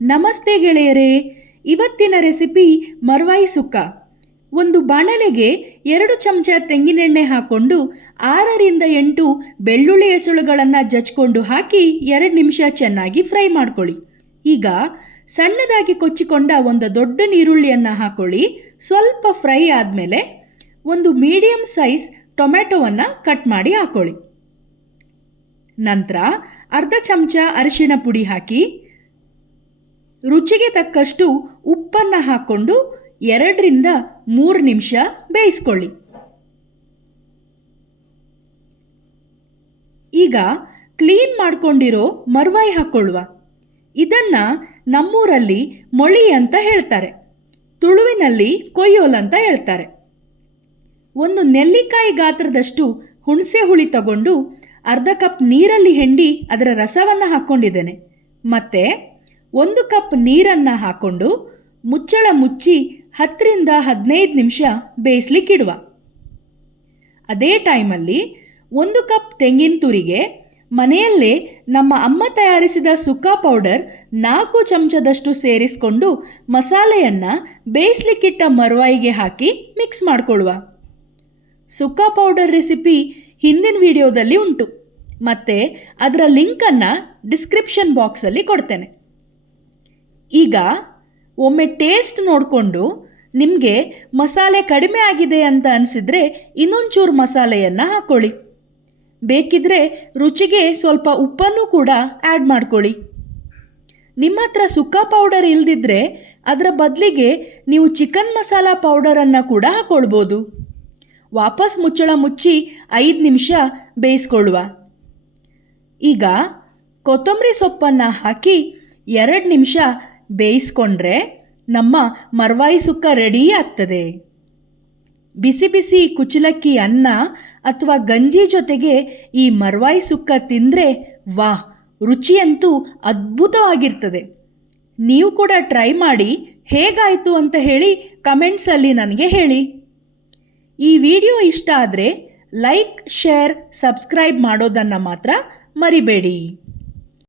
ನಮಸ್ತೆ ಗೆಳೆಯರೇ, ಇವತ್ತಿನ ರೆಸಿಪಿ ಮರ್ವಾಯಿ ಸುಕ್ಕ. ಒಂದು ಬಾಣಲೆಗೆ 2 ಚಮಚ ತೆಂಗಿನೆಣ್ಣೆ ಹಾಕ್ಕೊಂಡು 6ರಿಂದ 8 ಬೆಳ್ಳುಳ್ಳಿ ಎಸಳುಗಳನ್ನು ಜಜ್ಕೊಂಡು ಹಾಕಿ 2 ನಿಮಿಷ ಚೆನ್ನಾಗಿ ಫ್ರೈ ಮಾಡ್ಕೊಳ್ಳಿ. ಈಗ ಸಣ್ಣದಾಗಿ ಕೊಚ್ಚಿಕೊಂಡ ಒಂದು ದೊಡ್ಡ ನೀರುಳ್ಳಿಯನ್ನು ಹಾಕ್ಕೊಳ್ಳಿ. ಸ್ವಲ್ಪ ಫ್ರೈ ಆದಮೇಲೆ ಒಂದು ಮೀಡಿಯಂ ಸೈಜ್ ಟೊಮ್ಯಾಟೊವನ್ನು ಕಟ್ ಮಾಡಿ ಹಾಕ್ಕೊಳ್ಳಿ. ನಂತರ ಅರ್ಧ ಚಮಚ ಅರಿಶಿಣ ಪುಡಿ ಹಾಕಿ ರುಚಿಗೆ ತಕ್ಕಷ್ಟು ಉಪ್ಪನ್ನು ಹಾಕ್ಕೊಂಡು 2ರಿಂದ 3 ನಿಮಿಷ ಬೇಯಿಸ್ಕೊಳ್ಳಿ. ಈಗ ಕ್ಲೀನ್ ಮಾಡ್ಕೊಂಡಿರೋ ಮರ್ವಾಯಿ ಹಾಕ್ಕೊಳ್ಳುವ. ಇದನ್ನು ನಮ್ಮೂರಲ್ಲಿ ಮೊಳಿ ಅಂತ ಹೇಳ್ತಾರೆ, ತುಳುವಿನಲ್ಲಿ ಕೊಯ್ಯೋಲ್ ಅಂತ ಹೇಳ್ತಾರೆ. ಒಂದು ನೆಲ್ಲಿಕಾಯಿ ಗಾತ್ರದಷ್ಟು ಹುಣಸೆ ಹುಳಿ ತಗೊಂಡು ಅರ್ಧ ಕಪ್ ನೀರಲ್ಲಿ ಹಿಂಡಿ ಅದರ ರಸವನ್ನು ಹಾಕ್ಕೊಂಡಿದ್ದೇನೆ. ಮತ್ತು 1 ಕಪ್ ನೀರನ್ನು ಹಾಕ್ಕೊಂಡು ಮುಚ್ಚಳ ಮುಚ್ಚಿ 10ರಿಂದ 15 ನಿಮಿಷ ಬೇಯಿಸ್ಲಿಕ್ಕಿಡುವ. ಅದೇ ಟೈಮಲ್ಲಿ 1 ಕಪ್ ತೆಂಗಿನ ತುರಿಗೆ ಮನೆಯಲ್ಲೇ ನಮ್ಮ ಅಮ್ಮ ತಯಾರಿಸಿದ ಸುಕ್ಕ ಪೌಡರ್ 4 ಚಮಚದಷ್ಟು ಸೇರಿಸ್ಕೊಂಡು ಮಸಾಲೆಯನ್ನು ಬೇಯಿಸ್ಲಿಕ್ಕಿಟ್ಟ ಮರ್ವಾಯಿಗೆ ಹಾಕಿ ಮಿಕ್ಸ್ ಮಾಡಿಕೊಳ್ಳುವ. ಸುಕ್ಕ ಪೌಡರ್ ರೆಸಿಪಿ ಹಿಂದಿನ ವಿಡಿಯೋದಲ್ಲಿ ಉಂಟು, ಮತ್ತು ಅದರ ಲಿಂಕನ್ನು ಡಿಸ್ಕ್ರಿಪ್ಷನ್ ಬಾಕ್ಸಲ್ಲಿ ಕೊಡ್ತೇನೆ. ಈಗ ಒಮ್ಮೆ ಟೇಸ್ಟ್ ನೋಡಿಕೊಂಡು ನಿಮಗೆ ಮಸಾಲೆ ಕಡಿಮೆ ಆಗಿದೆ ಅಂತ ಅನಿಸಿದರೆ ಇನ್ನೊಂಚೂರು ಮಸಾಲೆಯನ್ನು ಹಾಕ್ಕೊಳ್ಳಿ. ಬೇಕಿದ್ರೆ ರುಚಿಗೆ ಸ್ವಲ್ಪ ಉಪ್ಪನ್ನು ಕೂಡ ಆ್ಯಡ್ ಮಾಡ್ಕೊಳ್ಳಿ. ನಿಮ್ಮ ಹತ್ರ ಸುಕ್ಕ ಪೌಡರ್ ಇಲ್ಲದಿದ್ದರೆ ಅದರ ಬದಲಿಗೆ ನೀವು ಚಿಕನ್ ಮಸಾಲ ಪೌಡರನ್ನು ಕೂಡ ಹಾಕ್ಕೊಳ್ಬೋದು. ವಾಪಸ್ ಮುಚ್ಚಳ ಮುಚ್ಚಿ 5 ನಿಮಿಷ ಬೇಯಿಸ್ಕೊಳ್ಳುವ. ಈಗ ಕೊತ್ತಂಬರಿ ಸೊಪ್ಪನ್ನು ಹಾಕಿ 2 ನಿಮಿಷ ಬೇಯಿಸ್ಕೊಂಡ್ರೆ ನಮ್ಮ ಮರ್ವಾಯಿ ಸುಕ್ಕ ರೆಡಿ ಆಗ್ತದೆ. ಬಿಸಿ ಬಿಸಿ ಕುಚ್ಚಲಕ್ಕಿ ಅನ್ನ ಅಥವಾ ಗಂಜಿ ಜೊತೆಗೆ ಈ ಮರ್ವಾಯಿ ಸುಕ್ಕ ತಿಂದರೆ ವಾಹ್, ರುಚಿಯಂತೂ ಅದ್ಭುತವಾಗಿರ್ತದೆ. ನೀವು ಕೂಡ ಟ್ರೈ ಮಾಡಿ ಹೇಗಾಯಿತು ಅಂತ ಹೇಳಿ ಕಮೆಂಟ್ಸಲ್ಲಿ ನನಗೆ ಹೇಳಿ. ಈ ವಿಡಿಯೋ ಇಷ್ಟ ಆದರೆ ಲೈಕ್, ಶೇರ್, ಸಬ್ಸ್ಕ್ರೈಬ್ ಮಾಡೋದನ್ನು ಮಾತ್ರ ಮರಿಬೇಡಿ.